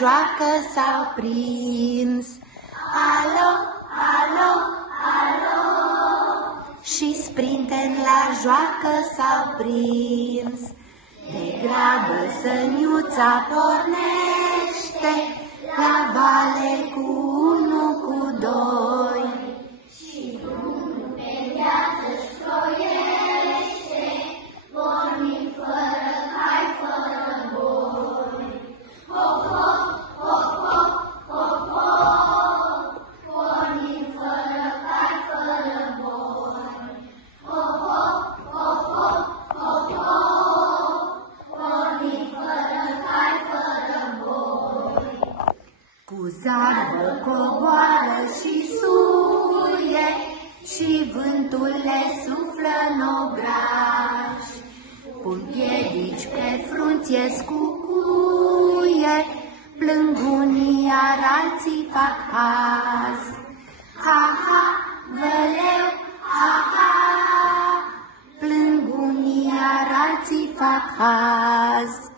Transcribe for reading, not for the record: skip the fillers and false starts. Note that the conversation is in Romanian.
joacă s-au prins. Alo, alo, alo, și Sprinten la joacă s-au prins. De grabă săniuța pornește la vale cu unu, cu doi. Și drumul pe viață-și croiește, pornind fără cai, fără boi. Hop, hop, hop, hop, hop, hop, pornind fără cai, fără boi. Hop, hop, hop, hop, hop, hop, pornind fără cai, fără boi. Cu zarvă coboară și suie, și vântul le suflă în obraj. Pun piedici pe frunți, ies cu cuie, plâng unii, iar alții fac haz. Ha, ha, văleu, ha, ha, plâng unii, iar alții fac haz.